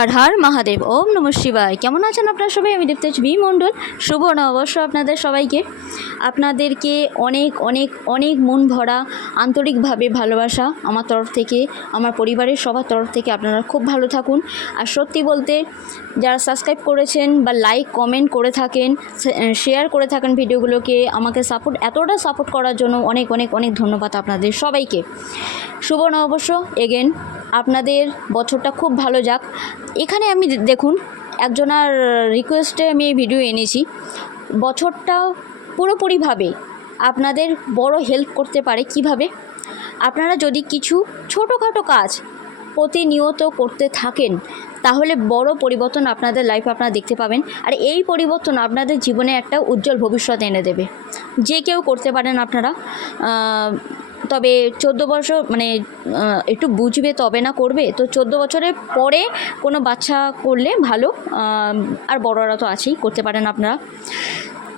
হর হর মহাদেব। ওম নমঃ শিবায়। কেমন আছেন আপনারা সবাই? আমি দেবতেজ বি মণ্ডল। শুভ নববর্ষ আপনাদের সবাইকে। আপনাদেরকে অনেক অনেক অনেক মন ভরা আন্তরিকভাবে ভালোবাসা আমার তরফ থেকে, আমার পরিবারের সবার তরফ থেকে। আপনারা খুব ভালো থাকুন। আর সত্যি বলতে যারা সাবস্ক্রাইব করেছেন বা লাইক কমেন্ট করে থাকেন, শেয়ার করে থাকেন ভিডিওগুলোকে, আমাকে এতটা সাপোর্ট করার জন্য অনেক অনেক অনেক ধন্যবাদ আপনাদের সবাইকে। শুভ নববর্ষ এগেন। আপনাদের বছরটা খুব ভালো যাক। এখানে আমি দেখুন একজনার রিকোয়েস্টে আমি এই ভিডিও এনেছি। বছরটা পুরোপুরিভাবে আপনাদের বড় হেল্প করতে পারে কিভাবে? আপনারা যদি কিছু ছোটোখাটো কাজ প্রতিনিয়ত করতে থাকেন তাহলে বড় পরিবর্তন আপনাদের লাইফে আপনারা দেখতে পাবেন। আর এই পরিবর্তন আপনাদের জীবনে একটা উজ্জ্বল ভবিষ্যৎ এনে দেবে। যে কেউ করতে পারেন আপনারা, তবে 14 বছর মানে একটু বুঝবে তবে না করবে। তো 14 বছরের পরে কোনো বাচ্চা করলে ভালো, আর বড়রা তো আছেই, করতে পারেন আপনারা।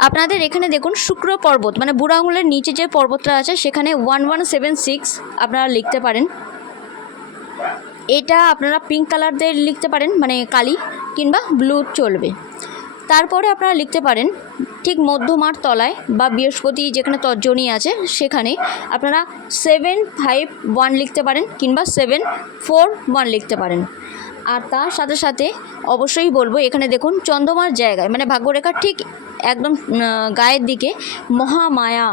আপনাদের এখানে দেখুন শুক্র পর্বত, মানে বুড়ো আঙুলের নিচে যে পর্বতটা আছে সেখানে 1176 আপনারা লিখতে পারেন। এটা আপনারা পিঙ্ক কালার দিয়ে লিখতে পারেন, মানে কালি কিংবা ব্লু চলবে। তারপরে আপনারা লিখতে পারেন ঠিক মধ্যমার তলায় বা বৃহস্পতি যেখানে তর্জনী আছে সেখানে আপনারা 751 লিখতে পারেন কিংবা 741 লিখতে পারেন। আর তার সাথে সাথে অবশ্যই বলবো এখানে দেখুন চন্দ্রমার জায়গায়, মানে ভাগ্যরেখার ঠিক একদম গায়ের দিকে মহামায়া।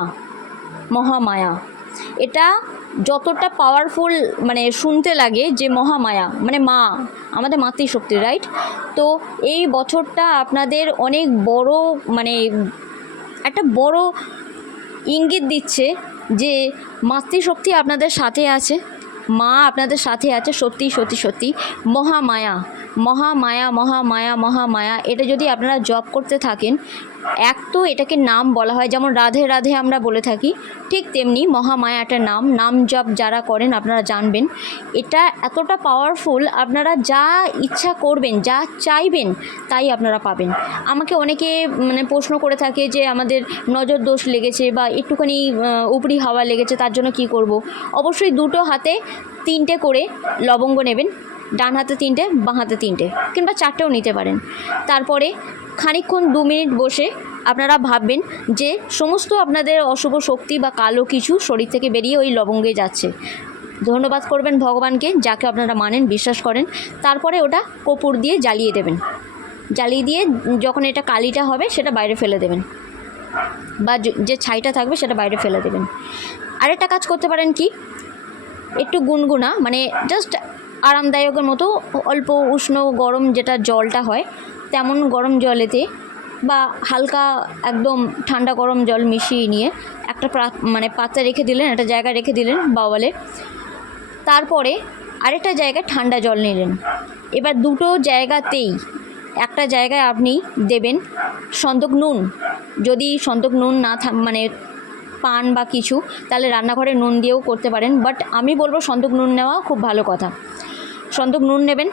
মহামায়া এটা যতটা পাওয়ারফুল মানে শুনতে লাগে, যে মহামায়া মানে মা, আমাদের মাতৃশক্তি, রাইট? তো এই বছরটা আপনাদের অনেক বড়, মানে একটা বড় ইঙ্গিত দিচ্ছে যে মাতৃশক্তি আপনাদের সাথে আছে, মা আপনাদের সাথে আছে। সত্যি সত্যি সত্যি মহামায়া মহামায়া মহামায়া মহামায়া, এটা যদি আপনারা জপ করতে থাকেন, এক তো এটাকে নাম বলা হয়, যেমন রাধে রাধে আমরা বলে থাকি, ঠিক তেমনি মহামায়া একটা নাম জপ যারা করেন আপনারা জানবেন এটা এতটা পাওয়ারফুল। আপনারা যা ইচ্ছা করবেন, যা চাইবেন তাই আপনারা পাবেন। আমাকে অনেকে মানে প্রশ্ন করে থাকে যে আমাদের নজর দোষ লেগেছে বা একটুখানি উপরি হাওয়া লেগেছে, তার জন্য কি করব? অবশ্যই দুটো হাতে 3টে করে লবঙ্গ নেবেন, ডান হাতে 3টে, বাঁ হাতে 3টে, কিংবা 4টেও নিতে পারেন। তারপরে খানিকক্ষণ 2 মিনিট বসে আপনারা ভাববেন যে সমস্ত আপনাদের অশুভ শক্তি বা কালো কিছু শরীর থেকে বেরিয়ে ওই লবঙ্গে যাচ্ছে। ধন্যবাদ করবেন ভগবানকে, যাকে আপনারা মানেন, বিশ্বাস করেন। তারপরে ওটা কর্পূর দিয়ে জ্বালিয়ে দেবেন। জ্বালিয়ে দিয়ে যখন এটা কালিটা হবে সেটা বাইরে ফেলে দেবেন, বা যে ছাইটা থাকবে সেটা বাইরে ফেলে দেবেন। আরেকটা কাজ করতে পারেন কি, একটু গুনগুনা, মানে জাস্ট আরামদায়কের মতো অল্প উষ্ণ গরম যেটা জলটা হয় তেমন গরম জলেতে বা হালকা একদম ঠান্ডা গরম জল মিশিয়ে নিয়ে একটা মানে পাত্রে রেখে দিলেন, একটা জায়গায় রেখে দিলেন বাওয়ালে। তারপরে আরেকটা জায়গায় ঠান্ডা জল নিলেন। এবার দুটো জায়গাতেই একটা জায়গায় আপনি দেবেন সন্দক নুন। যদি সন্দক নুন না মানে পান বা কিছু, তাহলে রান্নাঘরে নুন দিয়েও করতে পারেন, বাট আমি বলবো সন্দক নুন নেওয়া খুব ভালো কথা। সন্দক নুন নেবেন,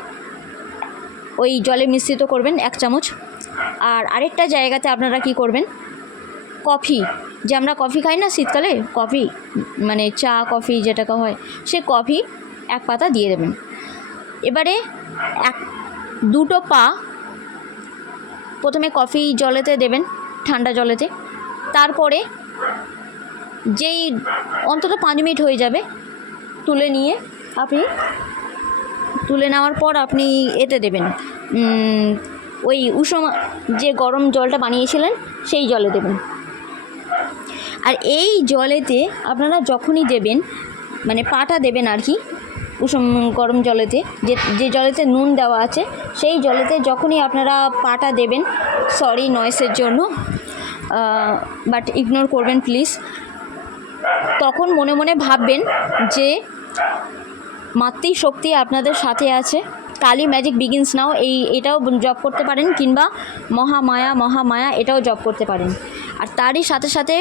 ওই জলে মিশ্রিত করবেন 1 চামচ। আর আরেকটা জায়গাতে আপনারা কি করবেন, কফি, যে আমরা কফি খাই না শীতকালে, কফি মানে চা কফি যেটাকে হয়, সে কফি 1 পাতা দিয়ে দেবেন। এবারে 2টো পা প্রথমে কফি জলেতে দেবেন, ঠান্ডা জলেতে। তারপরে যেই অন্তত 5 মিনিট হয়ে যাবে, তুলে নেওয়ার পর আপনি এতে দেবেন, ওই উষ্ণ যে গরম জলটা বানিয়েছিলেন সেই জলে দেবেন। আর এই জলেতে আপনারা যখনই দেবেন, মানে পাটা দেবেন আর কি, উষ্ণ গরম জলেতে, যে জলেতে নুন দেওয়া আছে সেই জলেতে যখনই আপনারা পাটা দেবেন, সরি নয়েসের জন্য, বাট ইগনোর করবেন প্লিজ, তখন মনে মনে ভাববেন যে মাতৃশক্তি আপনাদের সাথে আছে। কালী ম্যাজিক বিগিনস নাও, এটাও জব করতে পারেন, কিংবা মহামায়া মহামায়া এটাও জব করতে পারেন। আর তারই সাথে সাথে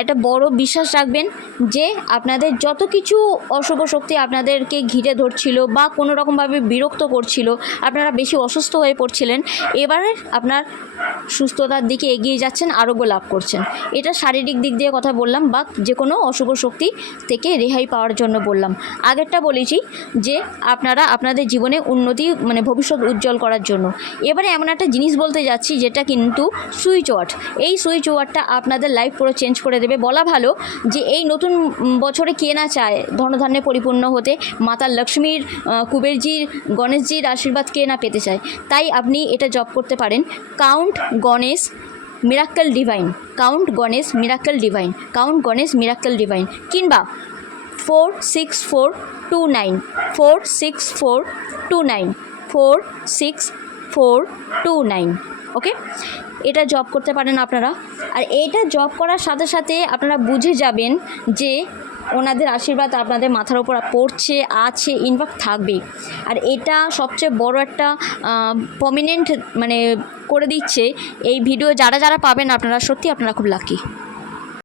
একটা বড় বিশ্বাস রাখবেন যে আপনাদের যত কিছু অশুভ শক্তি আপনাদেরকে ঘিরে ধরছিল বা কোনো রকমভাবে বিরক্ত করছিল, আপনারা বেশি অসুস্থ হয়ে পড়ছিলেন, এবারে আপনার সুস্থতার দিকে এগিয়ে যাচ্ছেন, আরোগ্য লাভ করছেন। এটা শারীরিক দিক দিয়ে কথা বললাম বা যে কোনো অশুভ শক্তি থেকে রেহাই পাওয়ার জন্য বললাম। আগেরটা বলেছি যে আপনারা আপনাদের জীবনে উন্নতি মানে ভবিষ্যৎ উজ্জ্বল করার জন্য। এবারে এমন একটা জিনিস বলতে যাচ্ছি যেটা কিন্তু সুইচ ওয়ার্ড। এই সুইচ ওয়ার্ডটা আপনাদের লাইফ পুরো চেঞ্জ করে দেবে। বলা ভালো যে এই নতুন বছরে কে না চায় ধনধান্যে পরিপূর্ণ হতে, মাতা লক্ষ্মীর, কুবেরজির, গণেশজির আশীর্বাদ কে না পেতে চায়। তাই আপনি এটা জপ করতে পারেন, count Ganesh miracle divine, count Ganesh miracle divine, count Ganesh miracle divine, কিংবা 46429, 46429, 46429। ওকে, এটা জব করতে পারেন আপনারা। আর এটা জব করার সাথে সাথে আপনারা বুঝে যাবেন যে ওনাদের আশীর্বাদ আপনাদের মাথার ওপর পড়ছে, আছে, ইনফ্যাক্ট থাকবে। আর এটা সবচেয়ে বড় একটা প্রমিনেন্ট মানে করে দিচ্ছে এই ভিডিও যারা যারা পাবেন আপনারা, সত্যি আপনারা খুব লাকি।